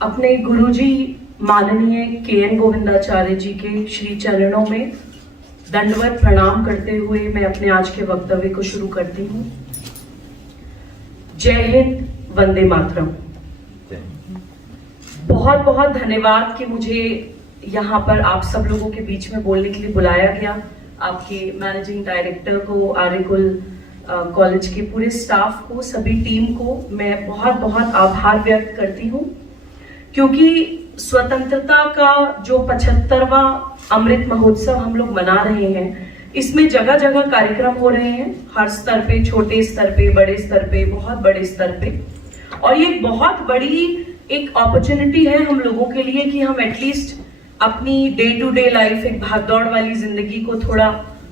अपने गुरुजी माननीय के.एन. गोविंदाचार्य जी के श्री चरणों में दंडवत प्रणाम करते हुए मैं अपने आज के वक्तव्य को शुरू करती हूँ। जय हिंद, वंदे मातरम। बहुत बहुत धन्यवाद कि मुझे यहाँ पर आप सब लोगों के बीच में बोलने के लिए बुलाया गया। आपके मैनेजिंग डायरेक्टर को, आर्यकुल कॉलेज के पूरे स्टाफ को, सभी टीम को मैं बहुत बहुत आभार व्यक्त करती हूँ, क्योंकि स्वतंत्रता का जो 75वां अमृत महोत्सव हम लोग मना रहे हैं, इसमें जगह जगह कार्यक्रम हो रहे हैं, हर स्तर पे, छोटे स्तर पे, बड़े स्तर पे, बहुत बड़े स्तर पे। और ये बहुत बड़ी एक अपॉर्चुनिटी है हम लोगों के लिए कि हम एटलीस्ट अपनी डे टू डे लाइफ, एक भागदौड़ वाली जिंदगी को थोड़ा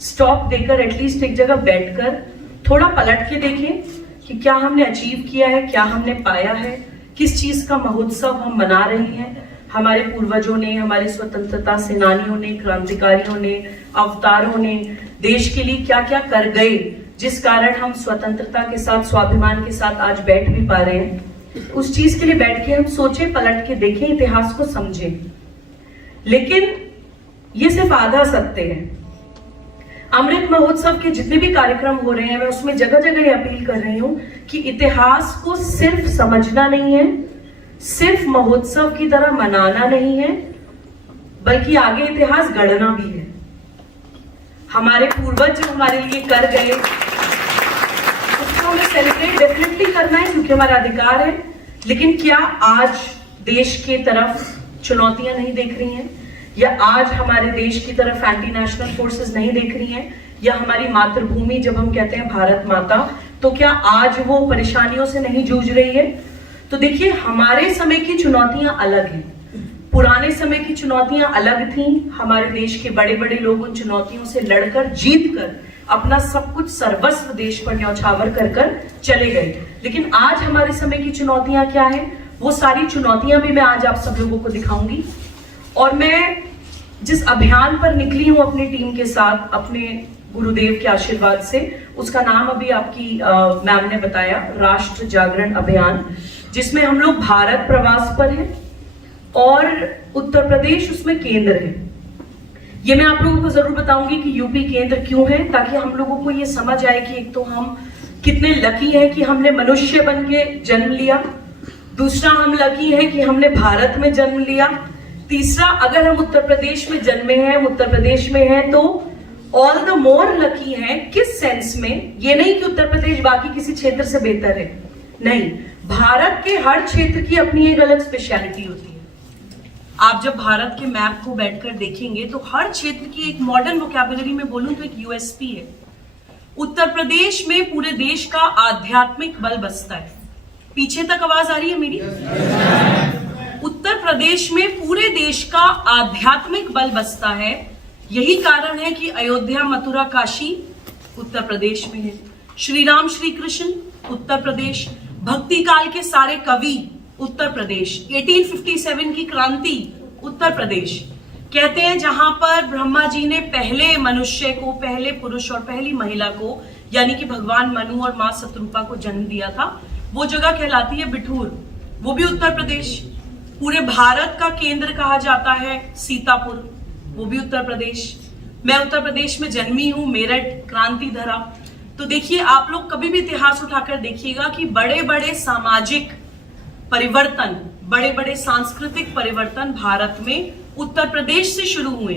स्टॉप देकर एटलीस्ट एक जगह बैठकर थोड़ा पलट के देखें कि क्या हमने अचीव किया है, क्या हमने पाया है, किस चीज का महोत्सव हम मना रहे हैं। हमारे पूर्वजों ने, हमारे स्वतंत्रता सेनानियों ने, क्रांतिकारियों ने, अवतारों ने देश के लिए क्या क्या कर गए, जिस कारण हम स्वतंत्रता के साथ, स्वाभिमान के साथ आज बैठ भी पा रहे हैं। उस चीज के लिए बैठ के हम सोचें, पलट के देखें, इतिहास को समझें। लेकिन ये सिर्फ आधा सत्य है। अमृत महोत्सव के जितने भी कार्यक्रम हो रहे हैं, मैं उसमें जगह जगह ये अपील कर रही हूं कि इतिहास को सिर्फ समझना नहीं है, सिर्फ महोत्सव की तरह मनाना नहीं है, बल्कि आगे इतिहास गढ़ना भी है। हमारे पूर्वज जो हमारे लिए कर गए, उसको हमें सेलिब्रेट डेफिनेटली करना है, क्योंकि हमारा अधिकार है। लेकिन क्या आज देश के तरफ चुनौतियां नहीं देख रही हैं, या आज हमारे देश की तरफ एंटी नेशनल फोर्सेस नहीं देख रही हैं, या हमारी मातृभूमि जब हम कहते हैं भारत माता, तो क्या आज वो परेशानियों से नहीं जूझ रही है? तो देखिए, हमारे समय की चुनौतियां अलग हैं, पुराने समय की चुनौतियां अलग थीं। हमारे देश के बड़े बड़े लोग उन चुनौतियों से लड़कर, जीत कर अपना सब कुछ सर्वस्व देश पर न्यौछावर कर कर चले गए। लेकिन आज हमारे समय की चुनौतियां क्या है, वो सारी चुनौतियां भी मैं आज आप सब लोगों को दिखाऊंगी। और मैं जिस अभियान पर निकली हूं अपनी टीम के साथ, अपने गुरुदेव के आशीर्वाद से, उसका नाम अभी आपकी मैम ने बताया, राष्ट्र जागरण अभियान, जिसमें हम लोग भारत प्रवास पर हैं और उत्तर प्रदेश उसमें केंद्र है। ये मैं आप लोगों को जरूर बताऊंगी कि यूपी केंद्र क्यों है, ताकि हम लोगों को ये समझ आए कि एक तो हम कितने लकी हैं कि हमने मनुष्य बन के जन्म लिया, दूसरा हम लकी हैं कि हमने भारत में जन्म लिया, तीसरा अगर हम उत्तर प्रदेश में जन्मे हैं, उत्तर प्रदेश में हैं, तो ऑल द मोर लकी हैं। किस सेंस में? ये नहीं कि उत्तर प्रदेश बाकी किसी क्षेत्र से बेहतर है, नहीं, भारत के हर क्षेत्र की अपनी एक अलग स्पेशलिटी होती है। आप जब भारत के मैप को बैठकर देखेंगे तो हर क्षेत्र की एक मॉडर्न वोकैबुलरी में बोलूं तो एक यूएसपी है। उत्तर प्रदेश में पूरे देश का आध्यात्मिक बल बसता है। पीछे तक आवाज आ रही है मेरी? उत्तर प्रदेश में पूरे देश का आध्यात्मिक बल बसता है। यही कारण है कि अयोध्या, मथुरा, काशी उत्तर प्रदेश में है। श्री राम, श्री कृष्ण उत्तर प्रदेश, भक्ति काल के सारे कवि उत्तर प्रदेश, 1857 की क्रांति उत्तर प्रदेश। कहते हैं जहां पर ब्रह्मा जी ने पहले मनुष्य को, पहले पुरुष और पहली महिला को, यानी कि भगवान मनु और मां शत्रुपा को जन्म दिया था, वो जगह कहलाती है बिठूर, वो भी उत्तर प्रदेश। पूरे भारत का केंद्र कहा जाता है सीतापुर, वो भी उत्तर प्रदेश। मैं उत्तर प्रदेश में जन्मी हूं, मेरठ, क्रांति धरा। तो देखिए, आप लोग कभी भी इतिहास उठाकर देखिएगा कि बड़े बड़े सामाजिक परिवर्तन, बड़े बड़े सांस्कृतिक परिवर्तन भारत में उत्तर प्रदेश से शुरू हुए।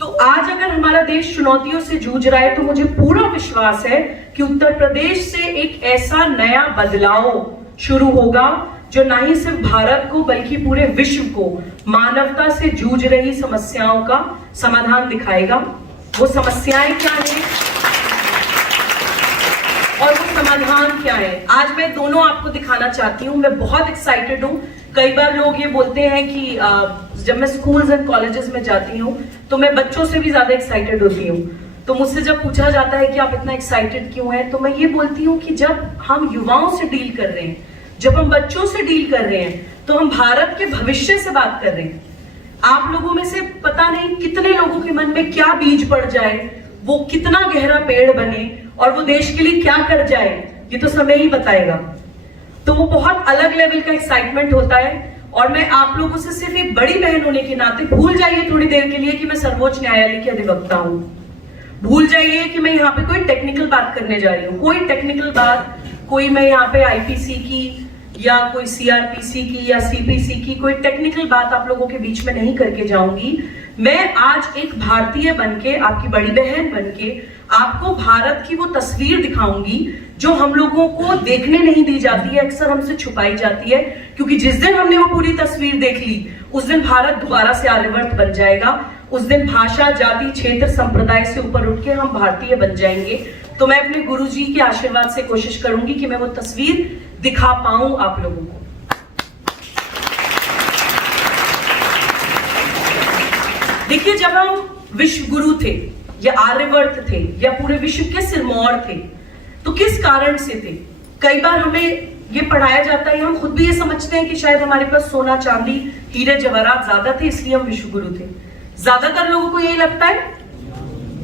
तो आज अगर हमारा देश चुनौतियों से जूझ रहा है, तो मुझे पूरा विश्वास है कि उत्तर प्रदेश से एक ऐसा नया बदलाव शुरू होगा जो ना ही सिर्फ भारत को बल्कि पूरे विश्व को मानवता से जूझ रही समस्याओं का समाधान दिखाएगा। वो समस्याएं क्या हैं और वो समाधान क्या है, आज मैं दोनों आपको दिखाना चाहती हूँ। मैं बहुत एक्साइटेड हूँ। कई बार लोग ये बोलते हैं कि जब मैं स्कूल्स एंड कॉलेजेस में जाती हूँ तो मैं बच्चों से भी ज्यादा एक्साइटेड होती हूँ। तो मुझसे जब पूछा जाता है कि आप इतना एक्साइटेड क्यों हैं, तो मैं ये बोलती हूँ कि जब हम युवाओं से डील कर रहे हैं, जब हम बच्चों से डील कर रहे हैं, तो हम भारत के भविष्य से बात कर रहे हैं। आप लोगों में से पता नहीं कितने लोगों के मन में क्या बीज पड़ जाए, वो कितना गहरा पेड़ बने और वो देश के लिए क्या कर जाए, ये तो समय ही बताएगा। तो वो बहुत अलग लेवल का एक्साइटमेंट होता है। और मैं आप लोगों से सिर्फ एक बड़ी बहन होने के नाते भूल जाइए थोड़ी देर के लिए कि मैं सर्वोच्च न्यायालय की अधिवक्ता हूं, भूल जाइए कि मैं यहाँ पे कोई टेक्निकल बात करने जा रही हूँ। कोई टेक्निकल बात, कोई मैं यहाँ पे आईपीसी की या कोई सीआरपीसी की या सीपीसी की कोई टेक्निकल बात आप लोगों के बीच में नहीं करके जाऊंगी। मैं आज एक भारतीय बनके, आपकी बड़ी बहन बनके आपको भारत की वो तस्वीर दिखाऊंगी जो हम लोगों को देखने नहीं दी जाती है, अक्सर हमसे छुपाई जाती है, क्योंकि जिस दिन हमने वो पूरी तस्वीर देख ली उस दिन भारत दोबारा से आर्यवर्त बन जाएगा। उस दिन भाषा, जाति, क्षेत्र, संप्रदाय से ऊपर उठ के हम भारतीय बन जाएंगे। तो मैं अपने गुरुजी के आशीर्वाद से कोशिश करूंगी कि मैं वो तस्वीर दिखा पाऊं आप लोगों को। देखिए, जब हम विश्व गुरु थे या आर्यवर्त थे या पूरे विश्व के सिरमौर थे तो किस कारण से थे? कई बार हमें ये पढ़ाया जाता है, हम खुद भी ये समझते हैं कि शायद हमारे पास सोना, चांदी, हीरे जवाहरात ज्यादा थे इसलिए हम विश्व गुरु थे। ज्यादातर लोगों को यही लगता है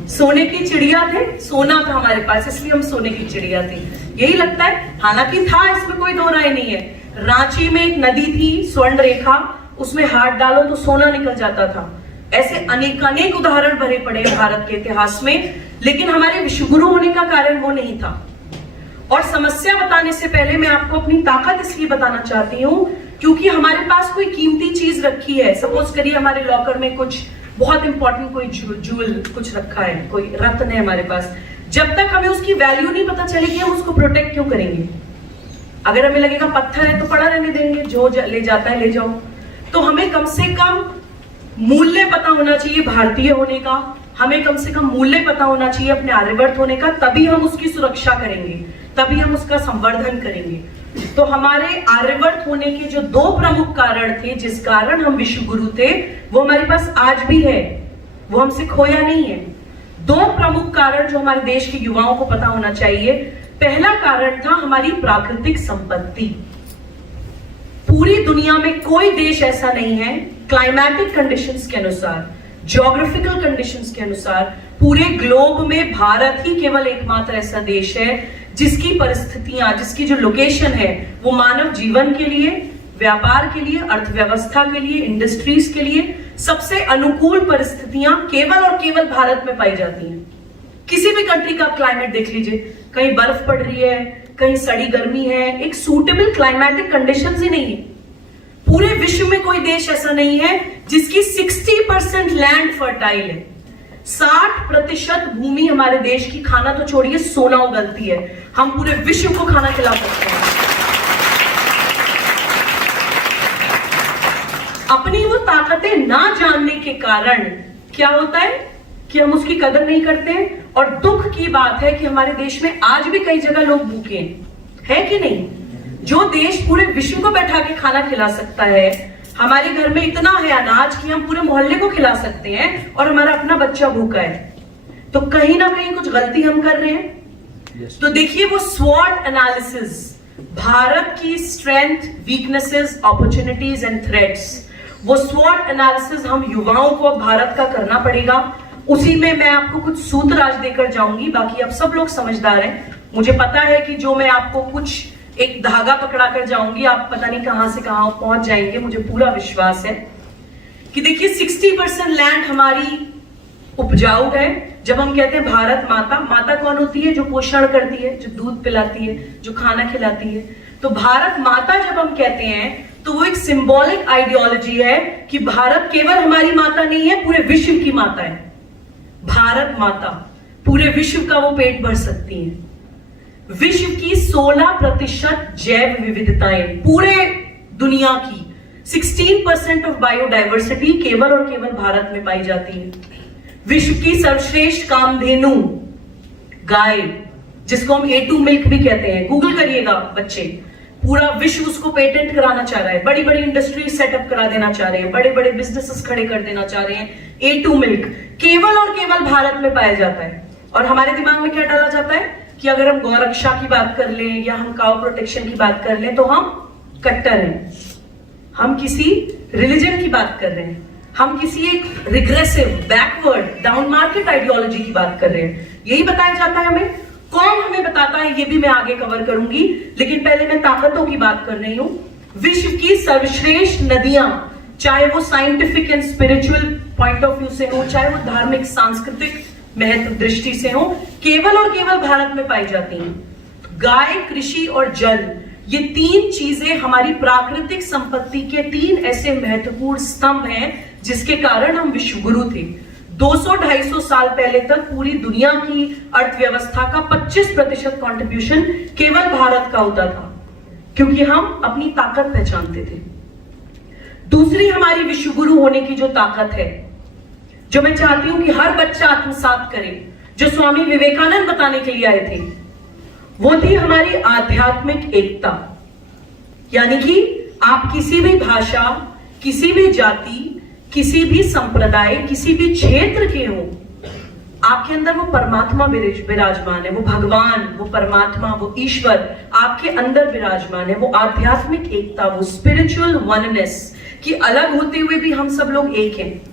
सोने की चिड़िया थे, सोना था हमारे पास इसलिए हम सोने की चिड़िया थे, यही लगता है। हालांकि था, इसमें कोई दो राय नहीं है। रांची में एक नदी थी स्वर्ण रेखा, उसमें हाथ डालो तो सोना निकल जाता था। ऐसे अनेक उदाहरण भरे पड़े भारत के इतिहास में, लेकिन हमारे विश्वगुरु होने का कारण वो नहीं था। और समस्या बताने से पहले मैं आपको अपनी ताकत इसलिए बताना चाहती हूं क्योंकि हमारे पास कोई कीमती चीज रखी है। सपोज करिए हमारे लॉकर में कुछ बहुत इंपॉर्टेंट कोई जूल कुछ रखा है, कोई रत्न है हमारे पास। जब तक हमें उसकी वैल्यू नहीं पता चलेगी हम उसको प्रोटेक्ट क्यों करेंगे? अगर हमें लगेगा पत्थर है तो पड़ा रहने देंगे, जो ले जाता है ले जाओ। तो हमें कम से कम मूल्य पता होना चाहिए भारतीय होने का, हमें कम से कम मूल्य पता होना चाहिए अपने आर्यवर्त होने का, तभी हम उसकी सुरक्षा करेंगे, तभी हम उसका संवर्धन करेंगे। तो हमारे आर्यवर्त होने के जो दो प्रमुख कारण थे जिस कारण हम विश्व गुरु थे, वो हमारे पास आज भी है, वो हमसे खोया नहीं है। दो प्रमुख कारण जो हमारे देश के युवाओं को पता होना चाहिए। पहला कारण था हमारी प्राकृतिक संपत्ति। पूरी दुनिया में कोई देश ऐसा नहीं है, क्लाइमेटिक कंडीशंस के अनुसार, ज्योग्राफिकल कंडीशंस के अनुसार पूरे ग्लोब में भारत ही केवल एकमात्र ऐसा देश है जिसकी परिस्थितियां, जिसकी जो लोकेशन है वो मानव जीवन के लिए, व्यापार के लिए, अर्थव्यवस्था के लिए, इंडस्ट्रीज के लिए सबसे अनुकूल परिस्थितियां केवल और केवल भारत में पाई जाती हैं। किसी भी कंट्री का क्लाइमेट देख लीजिए, कहीं बर्फ पड़ रही है, कहीं सड़ी गर्मी है, एक सूटेबल क्लाइमेटिक कंडीशंस ही नहीं है। पूरे विश्व में कोई देश ऐसा नहीं है जिसकी 60% लैंड फर्टाइल है। 60% भूमि हमारे देश की, खाना तो छोड़िए, सोना उगलती है। हम पूरे विश्व को खाना खिला सकते हैं। अपनी वो ताकतें ना जानने के कारण क्या होता है कि हम उसकी कदर नहीं करते। और दुख की बात है कि हमारे देश में आज भी कई जगह लोग भूखे हैं, कि नहीं? जो देश पूरे विश्व को बैठा के खाना खिला सकता है, हमारे घर में इतना है अनाज कि हम पूरे मोहल्ले को खिला सकते हैं, और हमारा अपना बच्चा भूखा है, तो कहीं ना कहीं कुछ गलती हम कर रहे हैं। तो देखिए वो स्वॉट एनालिसिस, भारत की strength, weaknesses, opportunities and threats, वो स्वॉट एनालिसिस हम युवाओं को अब भारत का करना पड़ेगा। उसी में मैं आपको कुछ सूत्र आज देकर जाऊंगी, बाकी अब सब लोग समझदार हैं। मुझे पता है कि जो मैं आपको कुछ एक धागा पकड़ा कर जाऊंगी, आप पता नहीं कहां से कहां पहुंच जाएंगे। मुझे पूरा विश्वास है कि देखिए 60% लैंड हमारी उपजाऊ है। जब हम कहते हैं भारत माता, माता कौन होती है? जो पोषण करती है, जो दूध पिलाती है, जो खाना खिलाती है। तो भारत माता जब हम कहते हैं तो वो एक सिंबॉलिक आइडियोलॉजी है कि भारत केवल हमारी माता नहीं है, पूरे विश्व की माता है। भारत माता पूरे विश्व का वो पेट भर सकती है। विश्व की 16% जैव विविधताएं, पूरे दुनिया की 16% ऑफ बायोडाइवर्सिटी केवल और केवल भारत में पाई जाती है। विश्व की सर्वश्रेष्ठ कामधेनु गाय, जिसको हम A2 मिल्क भी कहते हैं, गूगल करिएगा बच्चे, पूरा विश्व उसको पेटेंट कराना चाह रहा है, बड़ी बड़ी इंडस्ट्री सेटअप करा देना चाह रहे हैं, बड़े बड़े बिजनेसेस खड़े कर देना चाह रहे हैं। A2 मिल्क केवल और केवल भारत में पाया जाता है। और हमारे दिमाग में क्या डाला जाता है कि अगर हम गौरक्षा की बात कर लें या हम काउ प्रोटेक्शन की बात कर लें तो हम कट्टर हैं, हम किसी रिलीजन की बात कर रहे हैं, हम किसी एक regressive, backward, down market ideology की बात कर रहे हैं। यही बताया जाता है हमें। कौन हमें बताता है ये भी मैं आगे कवर करूंगी, लेकिन पहले मैं ताकतों की बात कर रही हूं। विश्व की सर्वश्रेष्ठ नदियां, चाहे वो scientific and spiritual point of view से हो, चाहे वो धार्मिक सांस्कृतिक महत्व दृष्टि से हो, केवल और केवल भारत में पाई जाती हैं। गाय, कृषि और जल, ये तीन चीजें हमारी प्राकृतिक संपत्ति के तीन ऐसे महत्वपूर्ण स्तंभ हैं जिसके कारण हम विश्वगुरु थे। 200-250 साल पहले तक पूरी दुनिया की अर्थव्यवस्था का 25% कंट्रीब्यूशन केवल भारत का होता था, क्योंकि हम अपनी ताकत पहचानते थे। दूसरी हमारी विश्वगुरु होने की जो ताकत है, जो मैं चाहती हूं कि हर बच्चा आत्मसात करे, जो स्वामी विवेकानंद बताने के लिए आए थे, वो थी हमारी आध्यात्मिक एकता। यानी कि आप किसी भी भाषा, किसी भी जाति, किसी भी संप्रदाय, किसी भी क्षेत्र के हो, आपके अंदर वो परमात्मा विराजमान है, वो भगवान, वो परमात्मा, वो ईश्वर आपके अंदर विराजमान है। वो आध्यात्मिक एकता, वो स्पिरिचुअल वननेस कि अलग होते हुए भी हम सब लोग एक हैं।